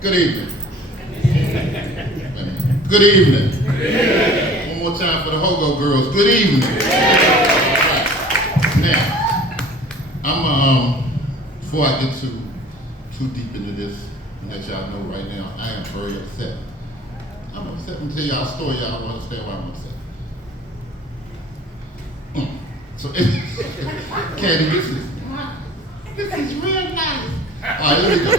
Good evening. Good evening. One more time for the HOGO girls. Good evening. Right. Now, before I get too deep into this, and let y'all know right now, I am very upset. I'm upset. I'm gonna tell y'all a story. Y'all don't understand why I'm upset. So, Candy, this is real nice. All right, here we go.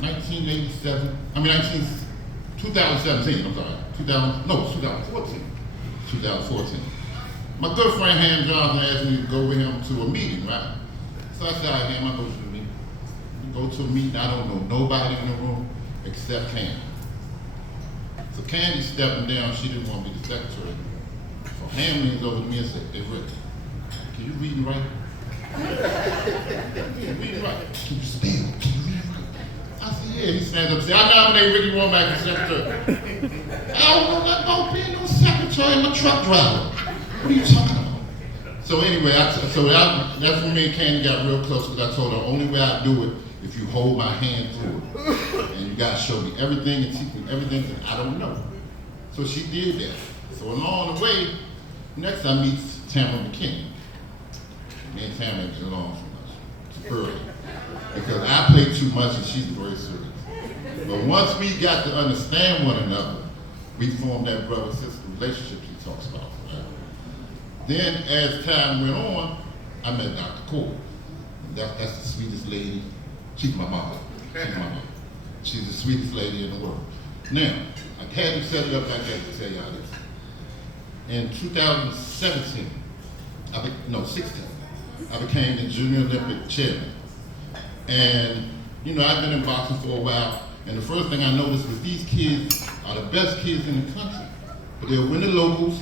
1987, 2017, I'm sorry, 2014. My good friend Ham Johnson asked me to go with him to a meeting, right? So I said, all right, Ham, I'll go to the meeting. We go to a meeting, I don't know nobody in the room except Candy. So Candy stepping down, she didn't want to be the secretary. So Ham leans over to me and said, hey, Rick, can you read and write? Can you read and write? Can you spell? Can you read and write? I said, yeah. He stands up and said, I nominate Ricky Womack for secretary. I don't know nothing about being no secretary. I'm a truck driver. What are you talking about? So anyway, that's when me and Candy got real close, because I told her the only way I do it if you hold my hand through it. And you gotta show me everything and teach me everything that I don't know. So she did that. So along the way, next I meet Tamara McKinney. Me and Tamara ain't get along too much. It's early. Because I play too much and she's very serious. But once we got to understand one another, we formed that brother-sister relationship she talks about. Right? Then as time went on, I met Dr. Cole. That's the sweetest lady. She's my mama. She's the sweetest lady in the world. Now, I had to set it up like that to tell y'all this. In 2016, I became the Junior Olympic chairman. And, you know, I've been in boxing for a while, and the first thing I noticed was these kids are the best kids in the country. But they'll win the locals,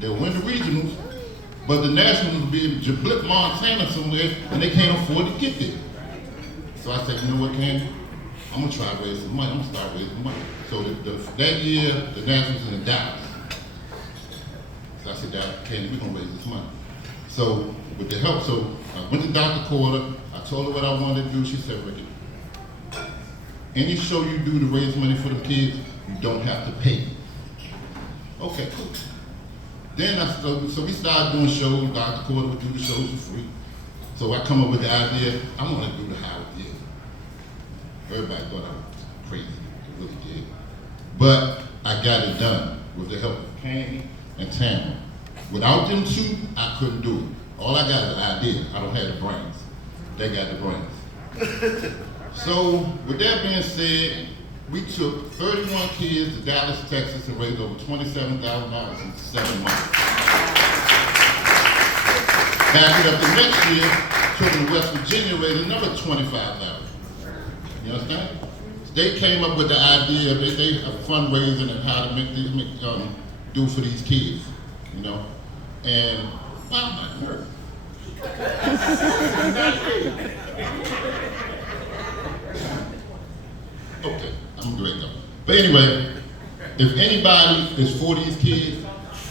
they'll win the regionals, but the nationals will be in Jablip, Montana somewhere, and they can't afford to get there. So I said, you know what, Candy? I'm gonna try to raise some money. I'm gonna start raising money. So that year, the nationals was in Dallas. So I said, Candy, we're gonna raise this money. So with the help, so I went to Dr. Corder, I told her what I wanted to do. She said, Ricky, any show you do to raise money for the kids, you don't have to pay. Okay, cool. Then so we started doing shows. Dr. Corder would do the shows for free. So I come up with the idea, I want to do the Howard Theater. Everybody thought I was crazy, I really did. But I got it done with the help of Candy and Tamara. Without them two, I couldn't do it. All I got is the idea. I don't have the brains. They got the brains. So, with that being said, we took 31 kids to Dallas, Texas, and raised over $27,000 in 7 months. Back it up the next year, took them to West Virginia, raised another $25,000. You understand? They came up with the idea, they fundraising and how to do for these kids, you know? And, well, I'm not hurt. Okay, I'm gonna go. But anyway, if anybody is for these kids,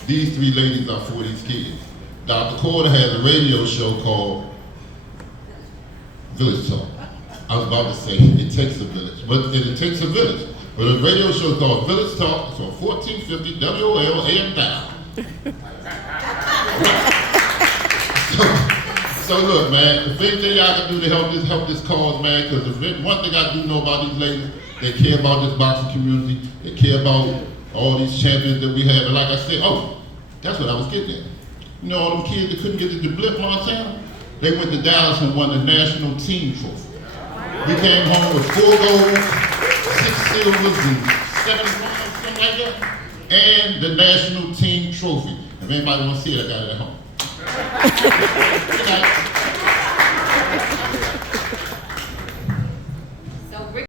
these three ladies are for these kids. Dr. Corder has a radio show called Village Talk. I was about to say it takes a village, but it takes a village. But a radio show called Village Talk. It's on 1450 WOL AM dial. So look, man, if anything y'all can do to help this cause, man, because one thing I do know about these ladies, they care about this boxing community, they care about all these champions that we have, and like I said, that's what I was getting at. You know, all them kids that couldn't get to Jablip, Montana, they went to Dallas and won the national team trophy. We came home with 4 golds, 6 silvers, and 7 bronze, something like that, and the national team trophy. If anybody wants to see it, I got it at home. Good night.